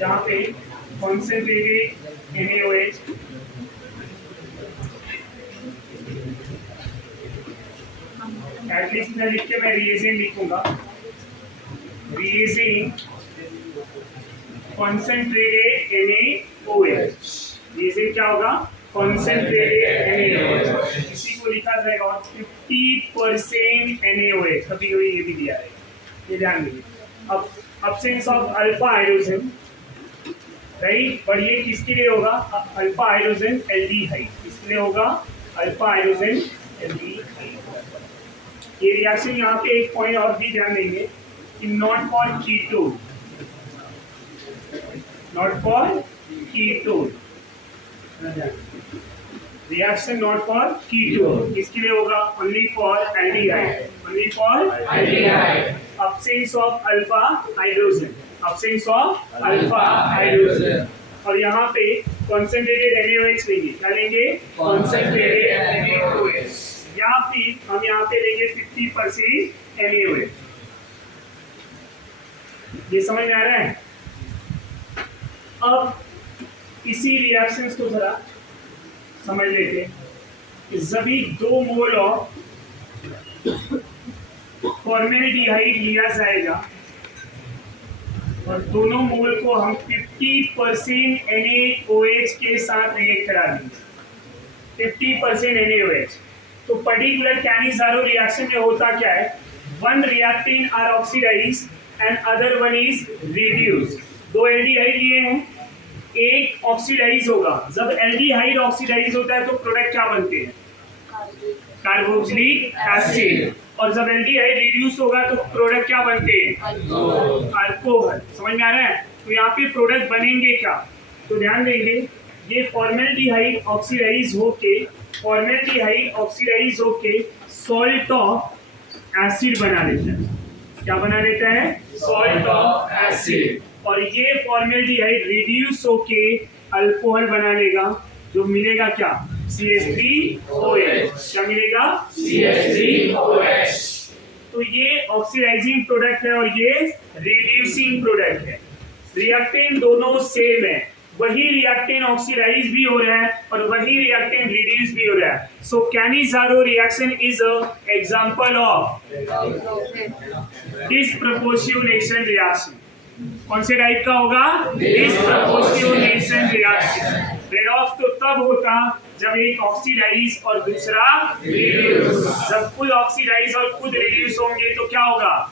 यहाँ पे concentrated NaOH, catalyst में लिख के मैं reagent लिखूंगा, reagent concentrated NaOH, reagent क्या होगा, concentrated NaOH। इसी रेशियो लिखा जाएगा और 50% NaOH, कभी कभी ये भी दिया है, ये ध्यान दीजिए। अब absence of alpha hydrogen, right, और ये किसके लिए होगा? अल्फा हाइड्रोजन एल्डिहाइड, किसके लिए होगा? Alpha hydrogen aldehyde. ये रिएक्शन यहाँ पे एक पॉइंट और भी ध्यान देंगे कि not for ketone, not for ketone, reaction not for ketone, किसके लिए होगा? Only for aldehyde, only for aldehyde. absence of alpha hydrogen, absence of alpha hydrogen. और यहाँ पे concentrated NaOH लेंगे, क्या लेंगे? concentrated NaOH, या फिर हम यहाँ पे लेंगे 50% NaOH। ये समझ में आ रहा है? अब इसी रिएक्शंस को जरा समझ लेते हैं कि सभी 2 मोल ऑफ फॉर्मेल्डिहाइड लिया जाएगा और दोनों मोल को हम 50% NaOH के साथ रिएक्ट करा देंगे, 50% NaOH। तो पर्टिकुलर कैनिज़ारो रिएक्शन में होता क्या है? One reactant are oxidize and other one is reduce. 2 aldehyde लिए हैं, एक ऑक्सीडाइज होगा। जब एल्डिहाइड ऑक्सीडाइज होता है तो प्रोडक्ट क्या बनते हैं? Carboxylic acid. और जब एल्डिहाइड रिड्यूस होगा तो प्रोडक्ट क्या बनते हैं? अल्कोहल। समझ में आ रहा है? तो यहाँ पे प्रोडक्ट बनेंगे क्या? तो ध्यान देंगे, ये फॉर्मेल्डिहाइड ऑक्सीडाइज होके सॉल्ट ऑफ एसिड बना लेता है। क्या बना लेता है? Salt of acid. और ये फॉर्मेल्डिहाइड रिड्यूस होके अल्कोहल बना लेगा, जो मिलेगा क्या? CH3OH। क्या मिलेगा? CH3OH। तो ये ऑक्सीडाइजिंग प्रोडक्ट है और ये रिड्यूसिंग प्रोडक्ट है। रिएक्टेंट दोनों सेम है, वही रिएक्टेंट ऑक्सीडाइज भी हो रहा है और वही रिएक्टेंट रिड्यूस भी हो रहा है। So Cannizzaro reaction is a example of disproportionation reaction. कौन से टाइप का होगा? Disproportionation reaction. रेडॉक्स तो तब होता जब एक ऑक्सीडाइज और दूसरा रिड्यूस। जब खुद ऑक्सीडाइज और खुद रिड्यूस होंगे तो क्या होगा?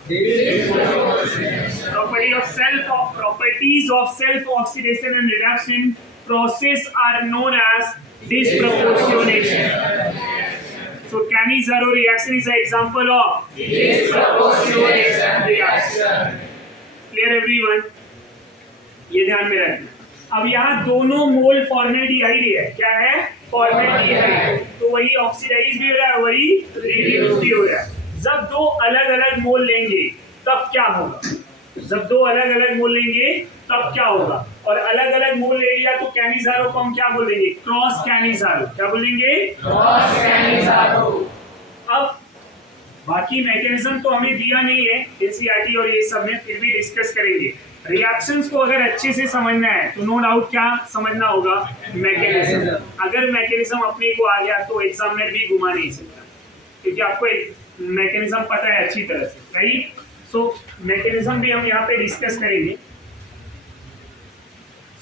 Properties of self-oxidation and reduction process are known as disproportionation. So Cannizzaro reaction is an example of disproportionation reaction. Clear everyone? ये ध्यान में रखना। अब यहाँ दोनों मोल फॉर्मेल्डिहाइड है। क्या है? फॉर्मेल्डिहाइड। तो वही ऑक्सीडाइज भी हो रहा है, वही रिड्यूस भी हो रहा है। जब 2 अलग-अलग मोल लेंगे तब क्या होगा? जब 2 अलग-अलग मोल लेंगे तब क्या होगा? और अलग-अलग मोल ले लिया तो कैनिज़ारो को हम क्या बोलेंगे? Cross Cannizzaro. क्या बोलेंगे? Cross Cannizzaro. अब बाकी मैकेनिज्म तो हमें दिया नहीं है एनसीईआरटी और ये सब में, फिर भी डिस्कस करेंगे। रिएक्शंस को अगर अच्छे से समझना है तो नो डाउट क्या समझना होगा? मैकेनिज्म। अगर मैकेनिज्म अपने को आ गया तो एग्जामिनर भी घुमा नहीं सकता, क्योंकि आपको एक मैकेनिज्म पता है अच्छी तरह से, राइट? सो मैकेनिज्म भी हम यहाँ पे डिस्कस करेंगे।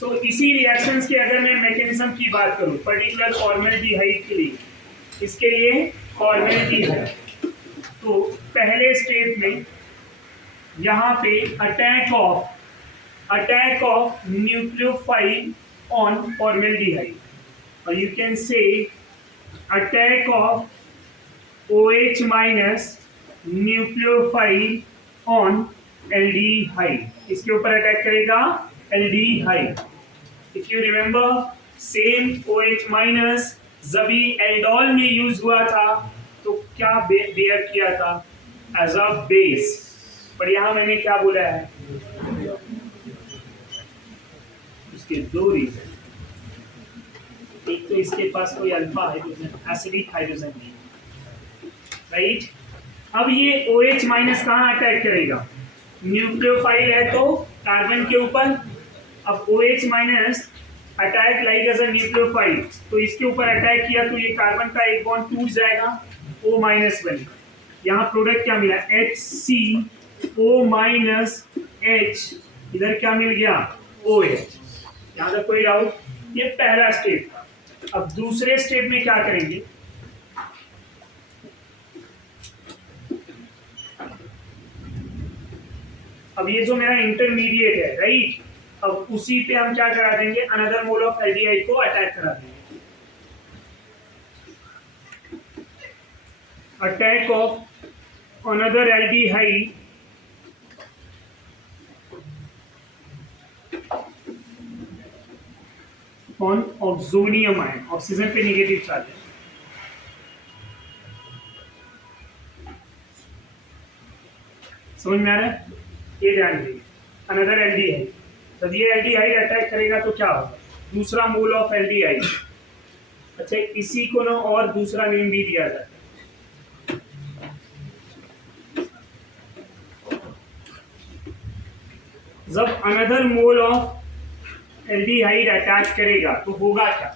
सो इसी रिएक्शंस के अगर मैं मैकेनिज्म की बात करूँ पर्टिकुलर फॉर्मेल्डिहाइड के लिए, इसके लिए फॉर्मेल्डिहाइड, तो पहले स्टेप में यहाँ पे attack of nucleophile on formaldehyde, और you can say attack of OH minus nucleophile on aldehyde. इसके ऊपर अटैक करेगा aldehyde. If you remember, same OH minus जब एल्डोल में यूज हुआ था तो क्या बिहेव किया था? As a base. पर यहाँ मैंने क्या बोला है? उसके 2 रीजन। एक तो इसके पास कोई अल्फा हाइड्रोजन, एसिडिक हाइड्रोजन नहीं, राइट? अब ये OH माइनस कहाँ अटैक करेगा? न्यूक्लियोफाइल है तो कार्बन के ऊपर। अब OH minus attack like as a nucleophile, तो इसके ऊपर अटैक किया तो ये कार्बन का एक बॉन्ड टूट जाएगा, O माइनस बनेगा। यहाँ प्रोडक्ट क्या मिला? HCO माइनस H, इधर क्या मिल गया? OH। यहाँ तक कोई डाउट? ये पहला स्टेप था। अब दूसरे स्टेप में क्या करेंगे? अब ये जो मेरा इंटरमीडिएट है, राइट, अब उसी पे हम क्या करा देंगे, अनदर मोल ऑफ एल्डिहाइड को अटैक करा देंगे। Attack of another aldehyde on oxonium ion, oxygen पे नेगेटिव चार्ज है। समझ में आ रहा है? ये ध्यान दीजिए, अनदर एल्डिहाइड, जब ये एल्डिहाइड अटैक करेगा तो क्या होगा, दूसरा मोल ऑफ एल्डिहाइड। अच्छा, इसी को ना और दूसरा नेम भी दिया जाता है, जब another mole of aldehyde attach करेगा तो होगा क्या,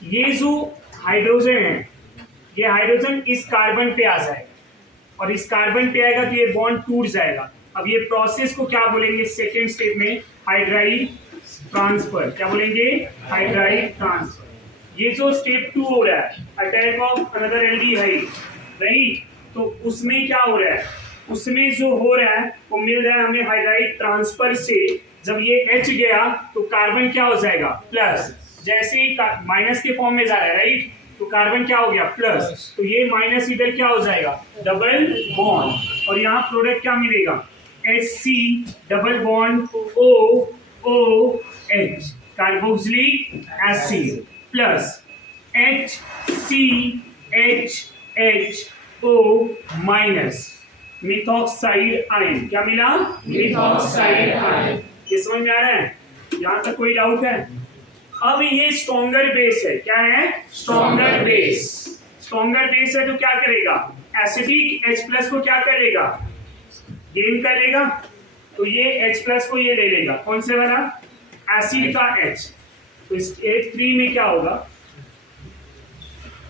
ये जो हाइड्रोजन है, ये हाइड्रोजन इस कार्बन पे आ जाएगा और इस कार्बन पे आएगा तो ये बॉन्ड टूट जाएगा। अब ये प्रोसेस को क्या बोलेंगे सेकेंड स्टेप में, हाइड्राइड ट्रांसफर। क्या बोलेंगे, हाइड्राइड ट्रांसफर। ये जो स्टेप 2 हो रहा है, attack of another aldehyde, right, तो उसमें क्या हो रहा है, उसमें जो हो रहा है वो मिल रहा है हमें हाइड्राइड ट्रांसफर से। जब ये H गया तो कार्बन क्या हो जाएगा, प्लस, जैसे ही माइनस के फॉर्म में जा रहा है, राइट, तो कार्बन क्या हो गया, प्लस, तो ये माइनस इधर क्या हो जाएगा, डबल बॉन्ड, और यहाँ प्रोडक्ट क्या मिलेगा, HC double bond OOH, carboxylic acid, plus HCHHO minus methoxide ion. क्या मिला, मिथॉक्साइड आयन। ये समझ में आ रहा है, यहाँ तक कोई डाउट है? अब ये स्ट्रॉन्गर बेस है, क्या है, स्ट्रॉन्गर बेस। स्ट्रॉन्गर बेस है तो क्या करेगा, एसिडिक H प्लस को क्या करेगा, गेन कर लेगा, तो ये H प्लस को ये ले लेगा, कौन से वाला, एसिड का H, तो इस H3 में क्या होगा,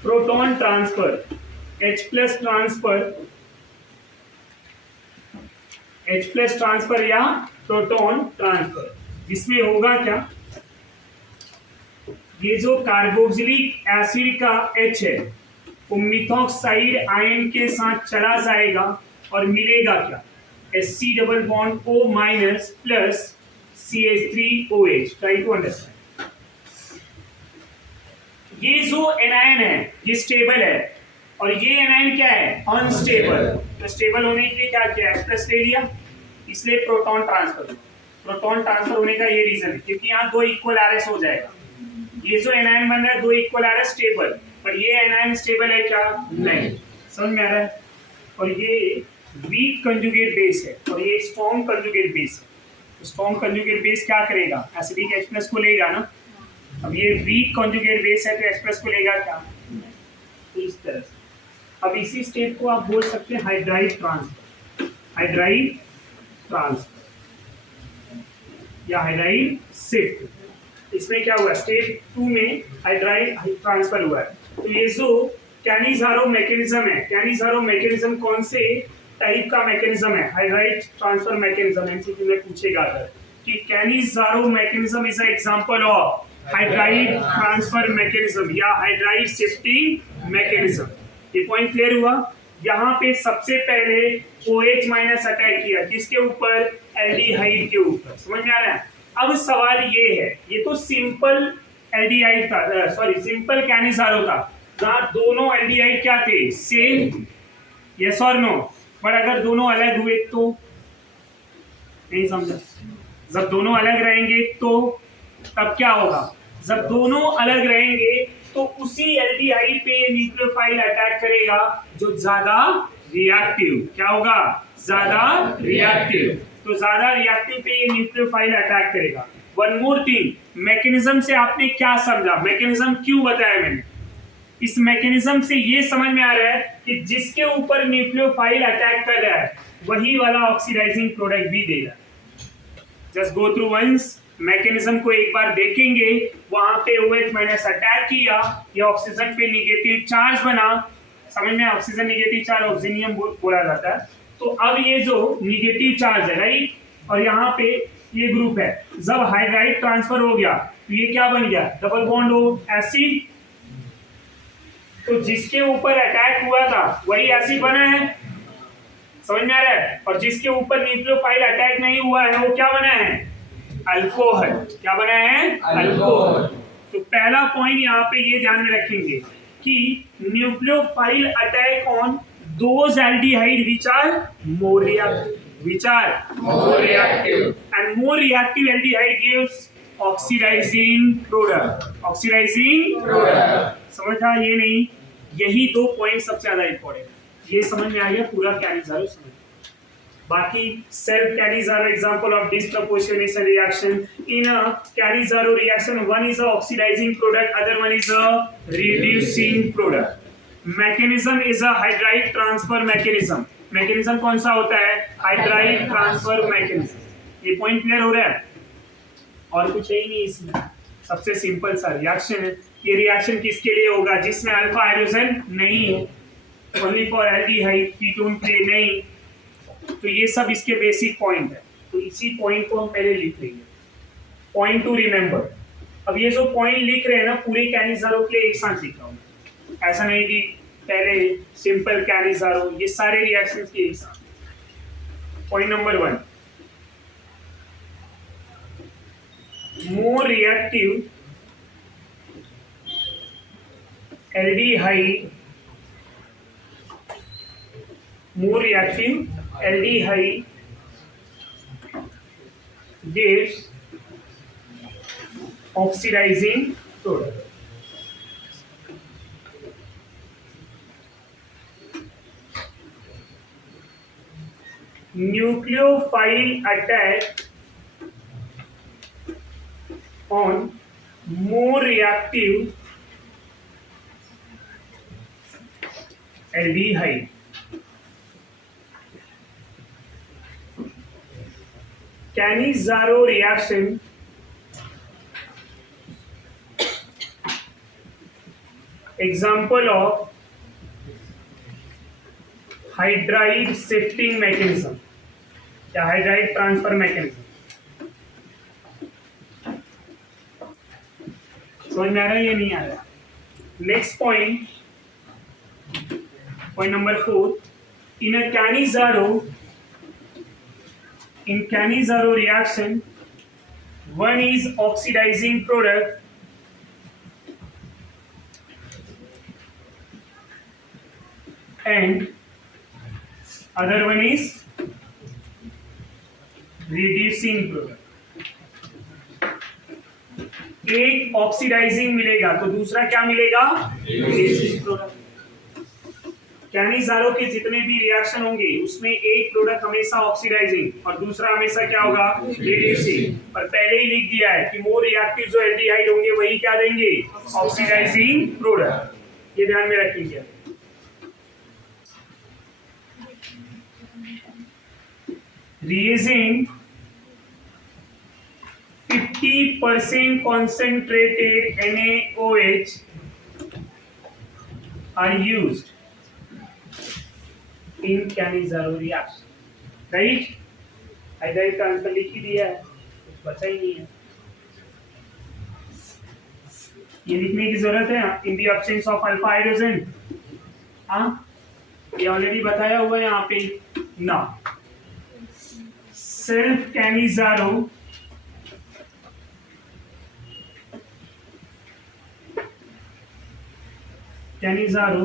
proton transfer, H plus transfer या प्रोटॉन ट्रांसफर, जिसमें होगा क्या, ये जो कार्बोक्सिलिक एसिड का H है वो मिथॉक्साइड आयन के साथ चला जाएगा और मिलेगा क्या, Hc double bond O minus plus CH3OH। Try to understand. ये जो एनायन है ये स्टेबल है और ये एनायन क्या है, अनस्टेबल। तो स्टेबल होने के लिए क्या किया, H+ ले लिया, इसलिए प्रोटॉन ट्रांसफर। प्रोटॉन ट्रांसफर होने का ये रीजन है क्योंकि यहाँ 2 इक्वल RS हो जाएगा। ये जो एनायन बन रहा है 2 इक्वल RS स्टेबल, पर ये एनायन स्टेबल है क्या, नहीं। समझ में आ रहा है? और ये वीक कंजुगेट बेस है और ये स्ट्रॉन्ग कंजुगेट बेस है। तो स्ट्रॉन्ग कंजुगेट बेस क्या करेगा, एसिडिक H+ को लेगा ना। अब ये वीक कंजुगेट बेस है तो H+ को लेगा क्या, तो इस तरह से। अब इसी स्टेप को आप बोल सकते हैं हाइड्राइड ट्रांसफर, हाइड्राइड ट्रांसफर या हाइड्राइड शिफ्ट। इसमें क्या हुआ, स्टेप 2 में हाइड्राइड ट्रांसफर हुआ है। तो ये जो कैनिज़ारो मैकेनिज्म है, कैनिज़ारो मैकेनिज्म कौन से टाइप का मैकेनिज्म है, हाइड्राइड ट्रांसफर मैकेनिज्म। एमसीक्यू में पूछेगा अगर कि Cannizzaro mechanism is a example of hydride transfer mechanism या हाइड्राइड शिफ्टिंग मैकेनिज्म। ये पॉइंट क्लियर हुआ? यहाँ पे सबसे पहले OH माइनस अटैक किया किसके ऊपर, एल्डिहाइड के ऊपर। समझ में आ रहा है? अब सवाल ये है, ये तो सिंपल एल्डिहाइड था, सॉरी सिंपल कैनिज़ारो था, जहाँ दोनों एल्डिहाइड क्या थे, सेम, यस और नो। पर अगर दोनों अलग हुए तो, नहीं समझा, जब दोनों अलग रहेंगे तो तब क्या होगा, जब दोनों अलग रहेंगे तो उसी एल्डिहाइड पे न्यूक्लियोफाइल अटैक करेगा जो ज्यादा रिएक्टिव, क्या होगा, ज्यादा रिएक्टिव। तो ज्यादा रिएक्टिव पे ये न्यूक्लियोफाइल अटैक करेगा। वन मोर थिंग, मैकेनिज्म से आपने क्या समझा, मैकेनिज्म क्यों बताया मैंने, इस मैकेनिज्म से ये समझ में आ रहा है कि जिसके ऊपर न्यूक्लियोफाइल अटैक कर रहा है वही वाला ऑक्सीडाइजिंग प्रोडक्ट भी देगा। Just go through once, mechanism को एक बार देखेंगे। वहां पे OH माइनस अटैक किया, ये ऑक्सीजन पे नेगेटिव चार्ज बना, समझ में, ऑक्सीजन नेगेटिव चार्ज ऑक्सीनियम बोला जाता है। तो अब ये जो नेगेटिव चार्ज है, राइट, और यहाँ पे ये ग्रुप है, जब हाइड्राइड ट्रांसफर हो गया तो ये क्या बन गया, डबल बॉन्ड O एसिड। तो जिसके ऊपर अटैक हुआ था वही एसिड बना है, समझ में आ रहा है? और जिसके ऊपर न्यूक्लियोफाइल अटैक नहीं हुआ है वो क्या बना है? अल्कोहल। क्या बना है? अल्कोहल। तो पहला पॉइंट यहाँ पे ये ध्यान में रखेंगे कि nucleophile attack on those aldehyde which are more reactive and more reactive aldehyde gives oxidizing product। समझा ये नहीं? यही दो पॉइंट सबसे ज्यादा इंपॉर्टेंट। ये समझ में आ गया पूरा कैनिज़ारो समझ। बाकी self Cannizzaro example of disproportionation reaction in a Cannizzaro reaction, one is a oxidizing product, other one is a reducing product। mechanism is a hydride transfer mechanism। mechanism कौन सा होता है? hydride transfer mechanism। ये पॉइंट क्लियर हो रहा है? और कुछ है ही नहीं इसमें, सबसे सिंपल सा रिएक्शन है। ये रिएक्शन किसके लिए होगा? जिसमें अल्फा हाइड्रोजन नहीं है, only for aldehyde, ketone play नहीं। तो ये सब इसके बेसिक पॉइंट है। तो इसी पॉइंट को हम पहले लिख लेंगे, पॉइंट टू रिमेंबर। अब ये जो पॉइंट लिख रहे हैं ना पूरे कैनिज़ारो के लिए एक साथ लिख रहा हूँ, ऐसा नहीं कि पहले सिंपल कैनिज़ारो, ये सारे रिएक्शंस के एक साथ। Point number 1, more reactive aldehyde gives oxidizing product। nucleophile attack on more reactive aldehyde Cannizzaro reaction example of hydride shifting mechanism या hydride transfer mechanism। समझ में आ रहा है ये नहीं आ रहा? Next point, point number 4, in Cannizzaro reaction, one is oxidizing product and other one is reducing product। एक ऑक्सीडाइजिंग मिलेगा तो दूसरा क्या मिलेगा? Reducing product. कैनिज़ारो के जितने भी रिएक्शन होंगे उसमें एक प्रोडक्ट हमेशा ऑक्सीडाइजिंग और दूसरा हमेशा क्या होगा? रिड्यूसिंग। पर पहले ही लिख दिया है कि मोर रिएक्टिव जो एल्डिहाइड होंगे वही क्या देंगे? Oxidizing product. ये ध्यान में रखिए। reagent 50% concentrated NaOH are used in Cannizzaro reaction, right? Hydride का आंसर लिख ही दिया है, कुछ बचा ही नहीं है। ये लिखने की जरूरत है in the absence of alpha hydrogen. हाँ, ये ऑलरेडी बताया हुआ है यहाँ पे ना। Self Cannizzaro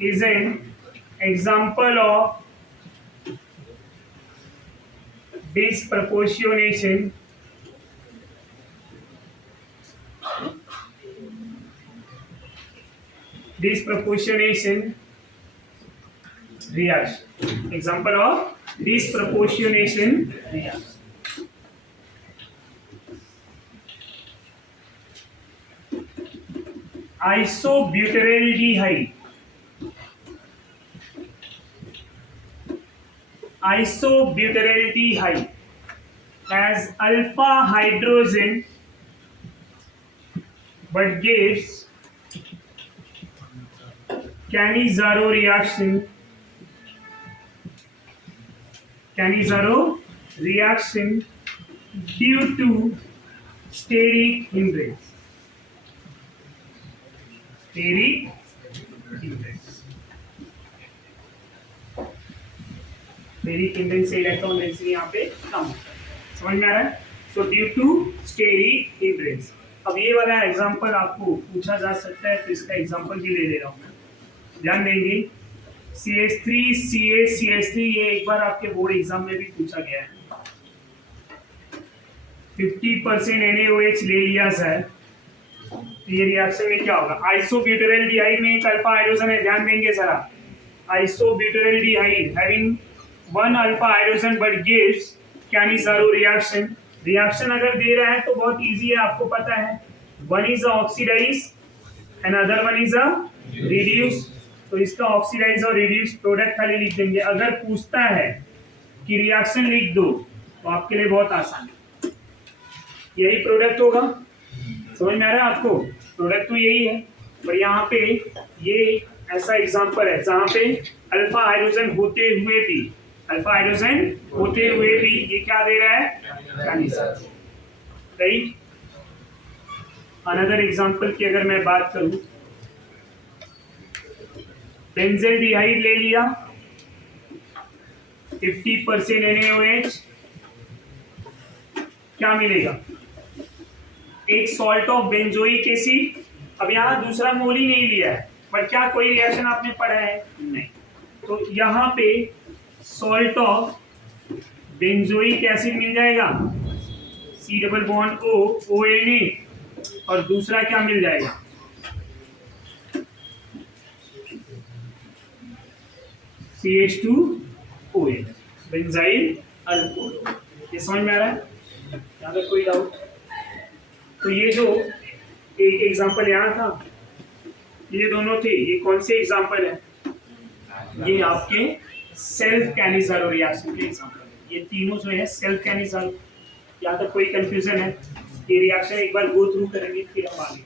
is an example of disproportionation reaction। Example of disproportionation reaction। Isobutyraldehyde has alpha hydrogen but gives Cannizzaro reaction due to steric hindrance। Steric ईंधन से इलेक्ट्रॉन डेंसिटी यहाँ पे कम होता है। समझ में आ रहा है? सो ड्यू टू स्टेरिक ईंधन। अब ये वाला एग्जांपल आपको पूछा जा सकता है, तो इसका एग्जांपल भी ले रहा हूँ मैं। ध्यान देंगे, CH3 CH3 ये एक बार आपके बोर्ड एग्जाम में भी पूछा गया है। 50% NaOH ले लिया सर, ये रिएक्शन में क्या होगा? आइसोब्यूटाइलडिहाइड में एक अल्फा हाइड्रोजन है, ध्यान देंगे जरा। Isobutyraldehyde having one alpha hydrogen but gives Cannizzaro reaction. Reaction अगर दे रहा है तो बहुत इजी है, आपको पता है। One is oxidize and other one is reduce, तो इसका ऑक्सीडाइज और रिड्यूस प्रोडक्ट खाली लिख देंगे। अगर पूछता है कि रिएक्शन लिख दो तो आपके लिए बहुत आसान है, यही प्रोडक्ट होगा। समझ में आ रहा है आपको? प्रोडक्ट तो यही है, पर यहाँ पे ये ऐसा एग्जांपल है जहाँ पे अल्फा हाइड्रोजन होते हुए भी ये क्या दे रहा है? राइट। अनदर एग्जांपल की अगर मैं बात करूं, बेंजील्डिहाइड ले लिया, 50% NaOH, क्या मिलेगा? एक सॉल्ट ऑफ बेंजोइक एसिड। अब यहाँ दूसरा मोल ही नहीं लिया है, पर क्या कोई रिएक्शन आपने पढ़ा है? नहीं। तो यहाँ पे सॉल्ट ऑफ बेंजोइक एसिड मिल जाएगा, C double bond O ONA, और दूसरा क्या मिल जाएगा? CH2OH, benzyl alcohol. ये समझ में आ रहा है? यहाँ पे कोई डाउट? तो ये जो एक एग्जांपल यहाँ था, ये दोनों थे, ये कौन से एग्जांपल है? ये आपके सेल्फ कैनिसारो रिएक्शन के एग्जांपल है। ये तीनों जो है सेल्फ कैनिसारो। यहाँ तक कोई कंफ्यूजन है? ये रिएक्शन एक बार गो थ्रू करेंगे, फिर हम आगे